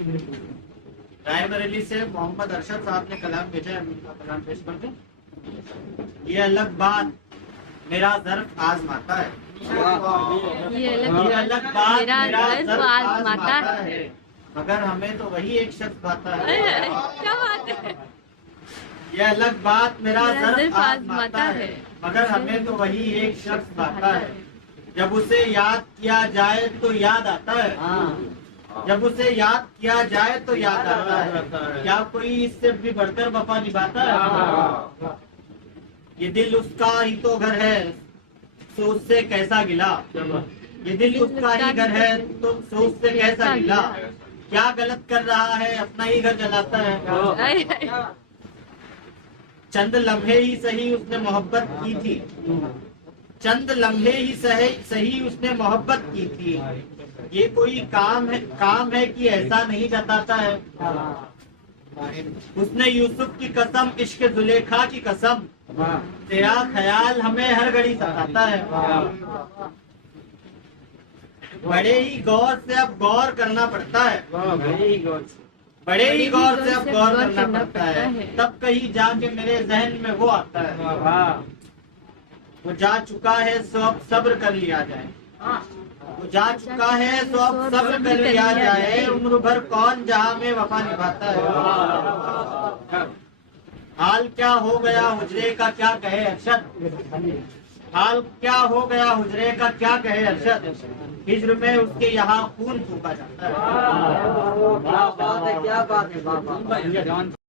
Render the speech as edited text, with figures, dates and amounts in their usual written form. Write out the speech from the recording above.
रायबरेली से मोहम्मद अरशद साहब ने कलाम भेजा है, उनका कलाम पेश कर दें। ये अलग बात मेरा ज़र्फ आजमाता है, ये अलग बात मेरा मेरा ज़र्फ ज़र्फ आजमाता है, मगर हमें तो वही एक शख्स पाता है। क्या बात है। ये अलग बात मेरा मेरा ज़र्फ ज़र्फ आजमाता है, मगर हमें तो वही एक शख्स पाता है। जब उसे याद किया जाए तो याद आता है, जब उसे याद किया जाए तो याद आता है। क्या कोई इससे भी बढ़कर वफा निभाता है? ये दिल उसका ही तो घर है, तो उससे कैसा गिला। ये दिल उसका ही घर है, तो उससे कैसा गिला। क्या गलत कर रहा है, अपना ही घर जलाता है। चंद लम्हे ही सही उसने मोहब्बत की थी, चंद लम्हे ही सही उसने मोहब्बत की थी। ये कोई काम है कि ऐसा नहीं जताता है। उसने यूसुफ की कसम, इश्क जुलेखा की कसम, तेरा ख्याल हमें हर घड़ी सताता है। बड़े ही गौर से अब गौर करना पड़ता है, बड़े ही गौर से अब गौर करना पड़ता है। तब कहीं जाके मेरे जहन में वो आता है, वो जा चुका है सो अब सब्र कर लिया जाए। वो जा चुका है सो अब सब्र कर लिया जाए। उम्र भर कौन जहां में वफा निभाता है। हाल क्या हो गया हुजरे का क्या कहे अरशद, हाल क्या हो गया हुजरे का क्या कहे अरशद। हिज्र में उसके यहाँ खून फूका जाता है। क्या बात है, क्या बात है।